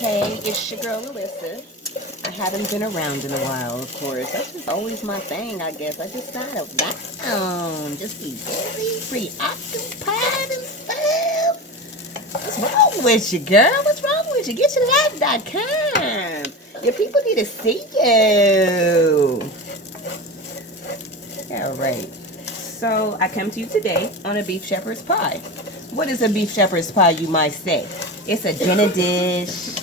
Hey, it's your girl Alyssa. I haven't been around in a while, of course. That's just always my thing, I guess. I just got around. Just be busy, preoccupied and stuff. What's wrong with you, girl? What's wrong with you? Get your life.com. Your people need to see you. All right. So I come to you today on a beef shepherd's pie. What is a beef shepherd's pie, you might say? It's a dinner dish,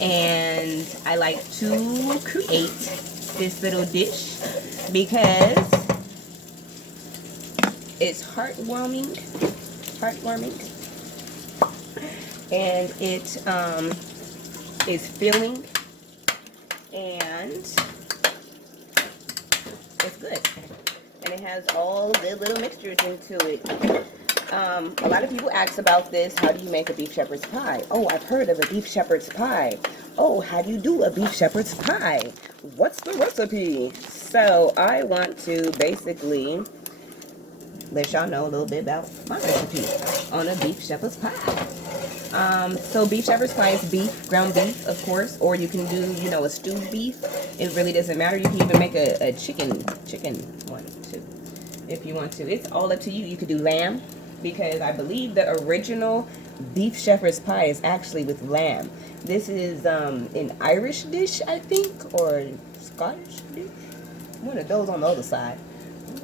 and I like to create this little dish because it's heartwarming, and it is filling, and it's good. And it has all the little mixtures into it. A lot of people ask about this. How do you make a beef shepherd's pie? Oh, I've heard of a beef shepherd's pie. Oh, how do you do a beef shepherd's pie? What's the recipe? So I want to basically let y'all know a little bit about my recipe on a beef shepherd's pie. So beef shepherd's pie is beef, ground beef, of course, or you can do, you know, a stewed beef. It really doesn't matter. You can even make a chicken one too, if you want to. It's all up to you. You could do lamb, because I believe the original beef shepherd's pie is actually with lamb. This is an Irish dish, I think, or Scottish dish. One of those on the other side.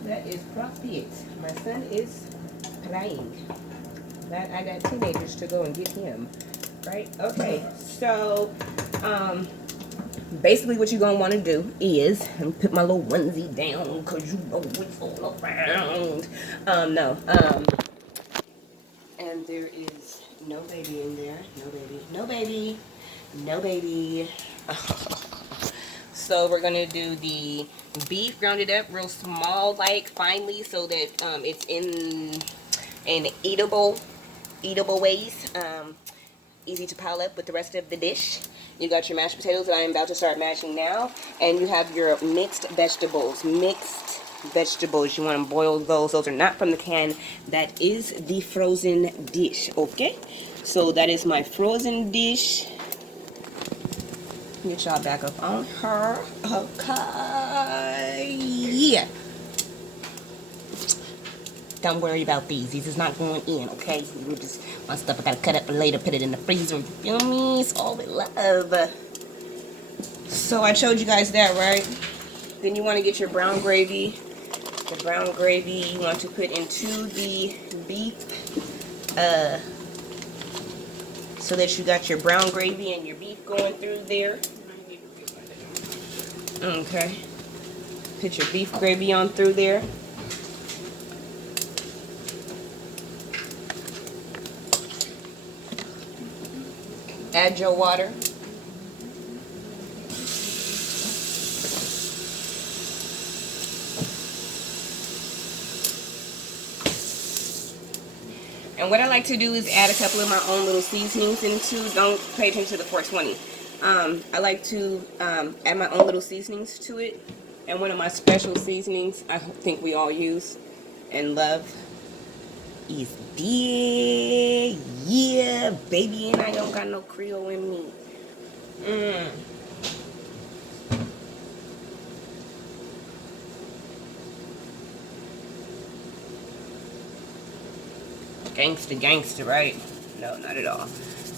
That is profit. My son is playing. That I got teenagers to go and get him. Right? Okay. So, basically what you're going to want to do is, put my little onesie down because you know it's all around. And there is no baby in there. No baby. So we're going to do the beef, grounded up real small, like finely, so that it's in eatable ways. Easy to pile up with the rest of the dish. You got your mashed potatoes that I am about to start mashing now, and you have your mixed vegetables. You want to boil those. Those are not from the can. That is the frozen dish. Okay, so that is my frozen dish. Get y'all back up on her. Okay, yeah. Don't worry about these. These is not going in, okay? You just, my stuff I gotta cut up later, put it in the freezer. You feel me? It's all with love. So I showed you guys that, right? Then you want to get your brown gravy. The brown gravy you want to put into the beef. So that you got your brown gravy and your beef going through there. Okay. Put your beef gravy on through there. Add your water. And what I like to do is add a couple of my own little seasonings into. Don't pay attention to the 420. I like to add my own little seasonings to it. And one of my special seasonings I think we all use and love is this. Yeah, baby, and I don't got no Creole in me. Gangster, right? No, not at all.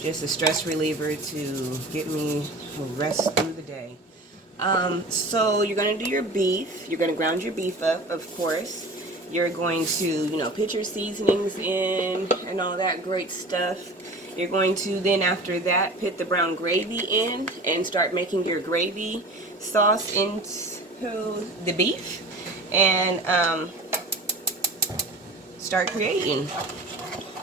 Just a stress reliever to get me rest through the day. So you're gonna do your beef. You're gonna ground your beef up, of course. You're going to, you know, put your seasonings in and all that great stuff. You're going to then, after that, put the brown gravy in and start making your gravy sauce into the beef, and start creating.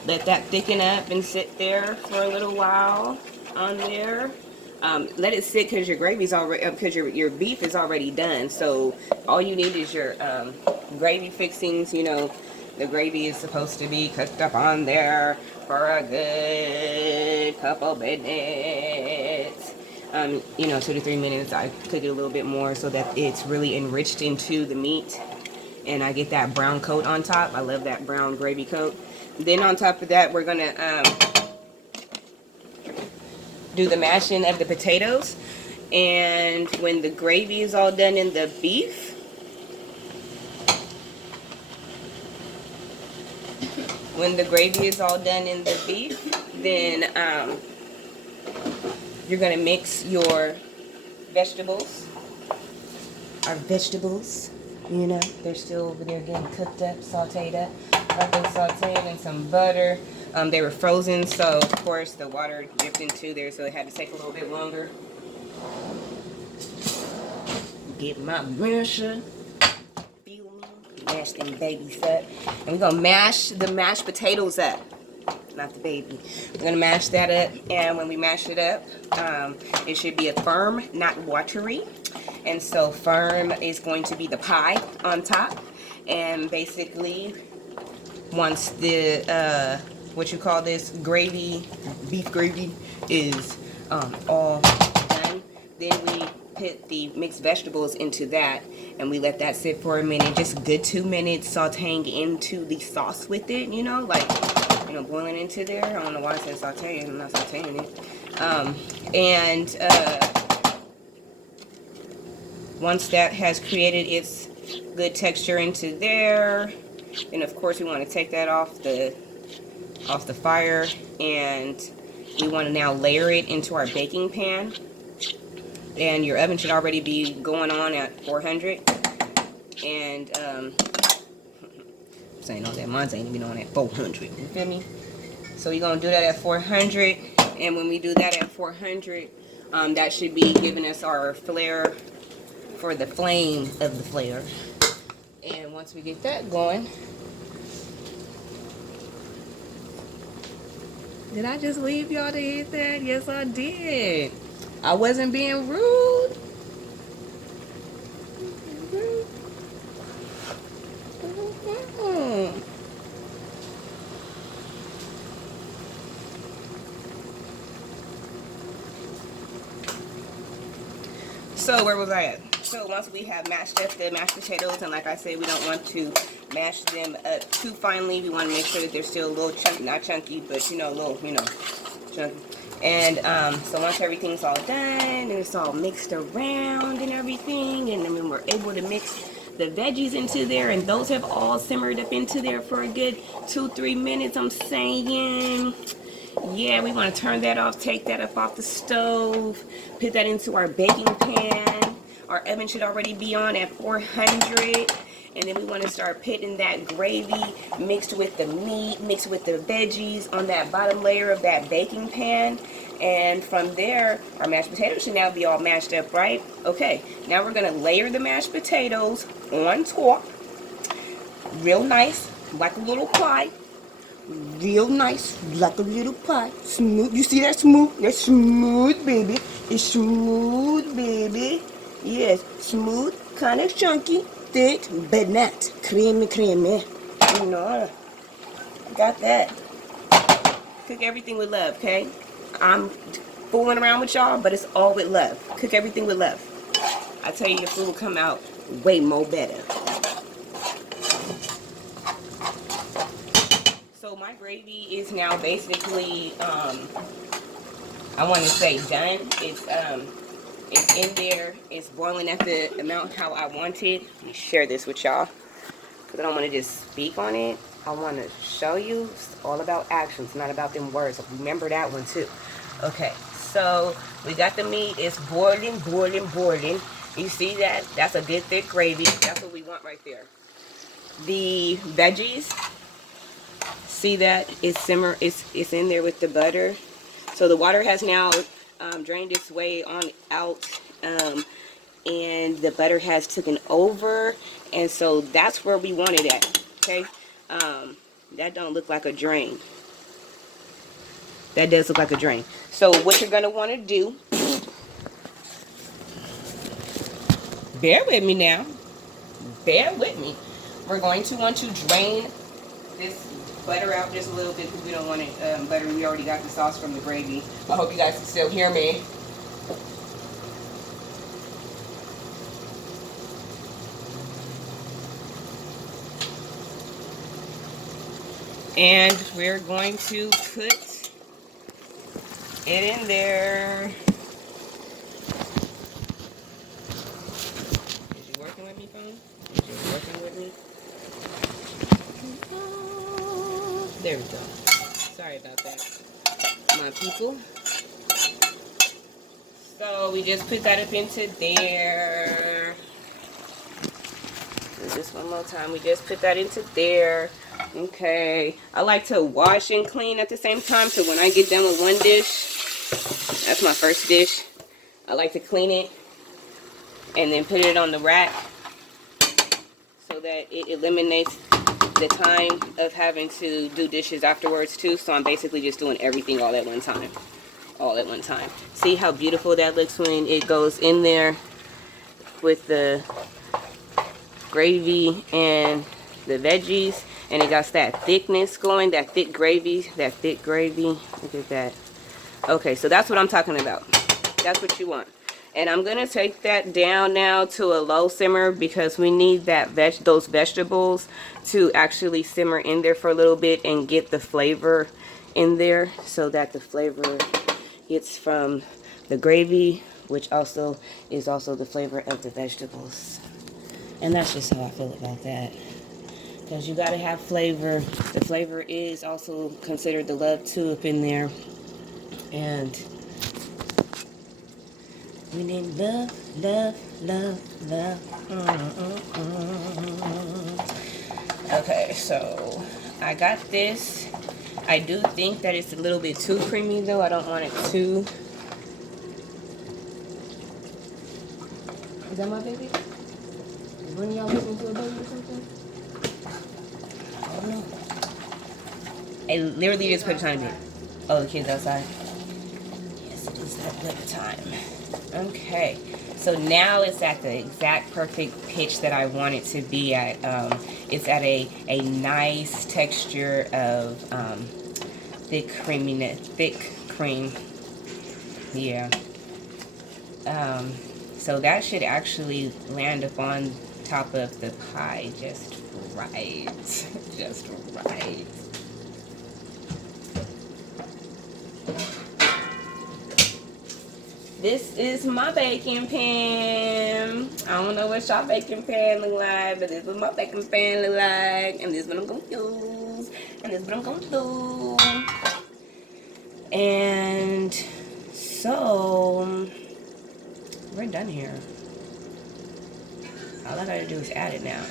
Let that thicken up and sit there for a little while on there. Let it sit because your gravy's already, because your beef is already done. So all you need is your gravy fixings. You know, the gravy is supposed to be cooked up on there for a good couple minutes. You know, 2 to 3 minutes. I cook it a little bit more so that it's really enriched into the meat, and I get that brown coat on top. I love that brown gravy coat. Then on top of that, we're gonna do the mashing of the potatoes. And when the gravy is all done in the beef, then you're gonna mix your vegetables. Our vegetables, you know, they're still over there getting cooked up, sauteed up. Got them sauteed in some butter. They were frozen, so of course the water dipped into there, so it had to take a little bit longer. Get my masher. Feel me? Mash them babies up. And we're gonna mash the mashed potatoes up. Not the baby. We're gonna mash that up, and when we mash it up, it should be a firm, not watery. And so firm is going to be the pie on top. And basically, once the what you call this gravy, beef gravy, is all done, then we put the mixed vegetables into that, and we let that sit for a minute, just a good 2 minutes, sauteing into the sauce with it, you know, like, you know, boiling into there. I don't know why I said sauteing. I'm not sauteing it. Once that has created its good texture into there, then of course we want to take that off the fire, and we want to now layer it into our baking pan. And your oven should already be going on at 400. And I'm saying all that, mine ain't even on at 400. You feel me? So we're gonna do that at 400, and when we do that at 400, that should be giving us our flare for the flame of the flare. And once we get that going, did I just leave y'all to hit that? Yes, I did. I wasn't being rude. So where was I at? So once we have mashed up the mashed potatoes, and like I said, we don't want to mash them up too finely. We want to make sure that they're still a little chunky, not chunky, but you know, a little, you know, chunky. And so once everything's all done and it's all mixed around and everything, and then when we're able to mix the veggies into there, and those have all simmered up into there for a good 2-3 minutes, I'm saying, yeah, we want to turn that off, take that up off the stove, put that into our baking pan. Our oven should already be on at 400. And then we want to start putting that gravy mixed with the meat, mixed with the veggies on that bottom layer of that baking pan. And from there, our mashed potatoes should now be all mashed up, right? Okay, now we're going to layer the mashed potatoes on top. Real nice, like a little pie. Real nice, like a little pie. Smooth. You see that smooth? That's smooth, baby. It's smooth, baby. Yes, smooth, kind of chunky, thick, but not creamy. You know, got that. Cook everything with love, okay? I'm fooling around with y'all, but it's all with love. Cook everything with love. I tell you, your food will come out way more better. So my gravy is now basically, I want to say done. It's in there. It's boiling at the amount how I want it. Let me share this with y'all, because I don't want to just speak on it. I want to show you. It's all about actions, not about them words. So remember that one too. Okay, so we got the meat. It's boiling. You see that? That's a good thick gravy. That's what we want right there. The veggies, see that? It's simmer. It's in there with the butter. So the water has now drained its way on out, and the butter has taken over, and so that's where we want it at. Okay, that don't look like a drain. That does look like a drain. So what you're gonna want to do, bear with me now, bear with me. We're going to want to drain this butter out just a little bit, because we don't want it buttery. We already got the sauce from the gravy. I hope you guys can still hear me. And we're going to put it in there. Is you working with me, phone? Is you working with me? There we go. Sorry about that, my people. So we just put that up into there. Do this one more time. We just put that into there. Okay. I like to wash and clean at the same time. So when I get done with one dish, that's my first dish, I like to clean it and then put it on the rack so that it eliminates the time of having to do dishes afterwards too. So I'm basically just doing everything all at one time. All at one time. See how beautiful that looks when it goes in there with the gravy and the veggies, and it got that thickness going, that thick gravy. Look at that. Okay, so that's what I'm talking about. That's what you want. And I'm gonna take that down now to a low simmer because we need that those vegetables to actually simmer in there for a little bit and get the flavor in there, so that the flavor gets from the gravy, which also is also the flavor of the vegetables. And that's just how I feel about that. Because you got to have flavor. The flavor is also considered the love too up in there. And we need love, love, love, love. Okay, so I got this. I do think that it's a little bit too creamy though. I don't want it too. Is that my baby? Is one of y'all listening to a baby or something? I don't know. I literally just put a tiny bit. Oh, the kids outside? Yes, it is that little time. Okay. So now it's at the exact perfect pitch that I want it to be at. It's at a nice texture of thick creaminess. Thick cream. Yeah. So that should actually land up on top of the pie just right. Just right. This is my baking pan. I don't know what y'all baking pan look like, but this is what my baking pan look like. And this is what I'm going to use. And this is what I'm going to do. And so, we're done here. All I gotta do is add it now.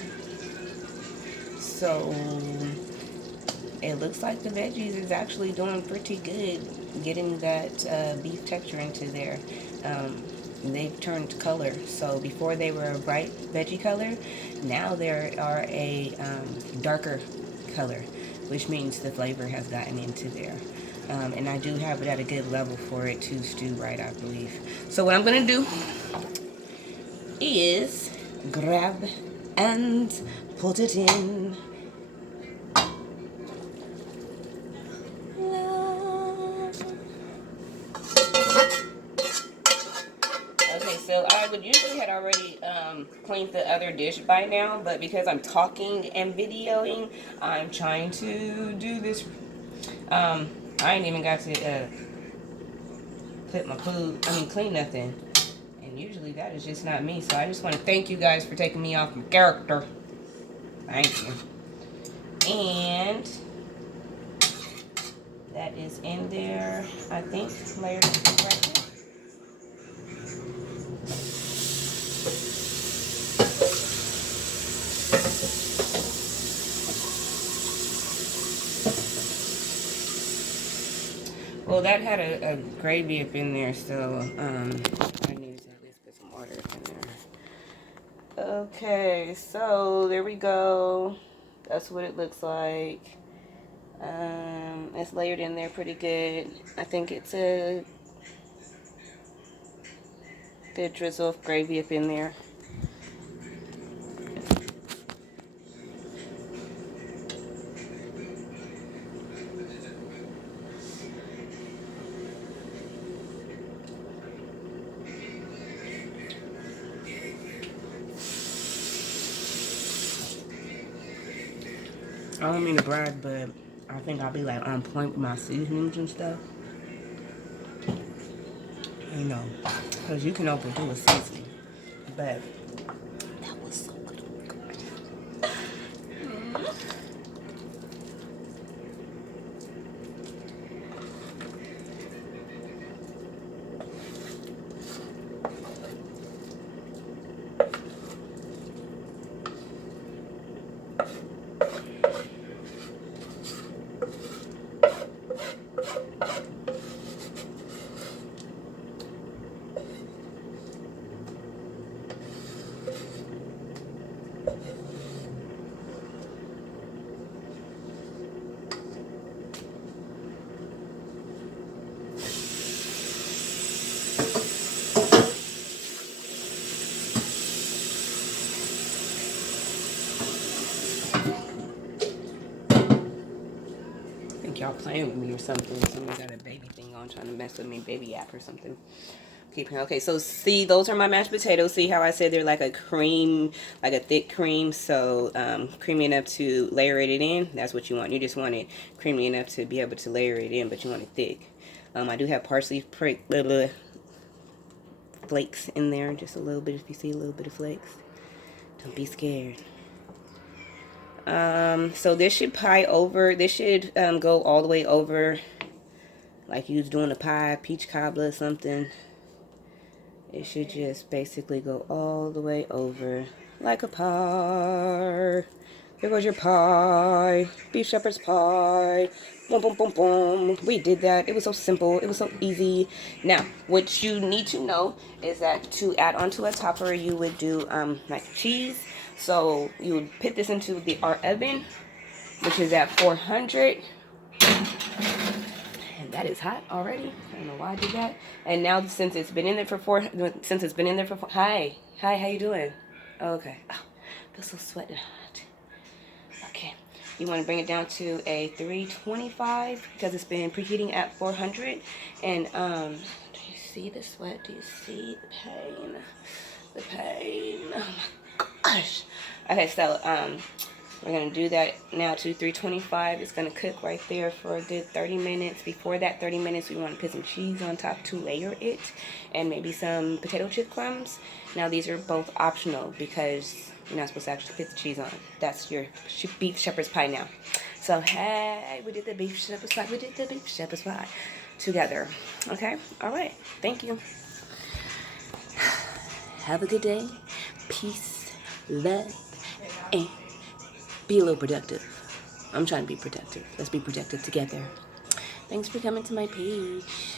So, it looks like the veggies is actually doing pretty good, getting that beef texture into there. They've turned color. So before they were a bright veggie color, now they are a darker color, which means the flavor has gotten into there. And I do have it at a good level for it to stew right, I believe. So what I'm gonna do is grab and put it in. Okay, so I would usually had already cleaned the other dish by now, but because I'm talking and videoing, I'm trying to do this. I ain't even got to put my food, clean nothing. And usually that is just not me, so I just want to thank you guys for taking me off my character. Thank you. And that is in there, I think, layered right here. Well, that had a gravy up in there, so I needed to at least put some water up in there. Okay, so there we go. That's what it looks like. It's layered in there pretty good. I think it's a good drizzle of gravy up in there. I don't mean to brag, but I think I'll be like on point with my seasonings and stuff. You know, because you can overdo a seasoning. But that was so good. I think y'all playing with me or something. Somebody got a baby thing on trying to mess with me, baby app or something. Okay, so see, those are my mashed potatoes. See how I said they're like a cream, like a thick cream. So creamy enough to layer it in. That's what you want. You just want it creamy enough to be able to layer it in, but you want it thick. I do have parsley little flakes in there, just a little bit. If you see a little bit of flakes, don't be scared. So this should pie over. This should go all the way over, like you was doing a pie, peach cobbler or something. It should just basically go all the way over like a pie. There goes your pie. Beef shepherd's pie. Boom, boom, boom, boom. We did that. It was so simple. It was so easy. Now, what you need to know is that to add onto a topper, you would do like cheese. So you would put this into our oven, which is at 400. And that is hot already. I don't know why I did that. And now since it's been in there for hi, how you doing? Oh, okay. Oh, I feel so sweaty hot. Okay. You want to bring it down to a 325 because it's been preheating at 400. And do you see the sweat? Do you see the pain? The pain. Oh my gosh. Okay, so we're going to do that now to 325. It's going to cook right there for a good 30 minutes. Before that 30 minutes, we want to put some cheese on top to layer it and maybe some potato chip crumbs. Now, these are both optional because you're not supposed to actually put the cheese on. That's your beef shepherd's pie now. So, hey, we did the beef shepherd's pie. We did the beef shepherd's pie together. Okay? All right. Thank you. Have a good day. Peace, love, and be a little productive. I'm trying to be productive. Let's be productive together. Thanks for coming to my page.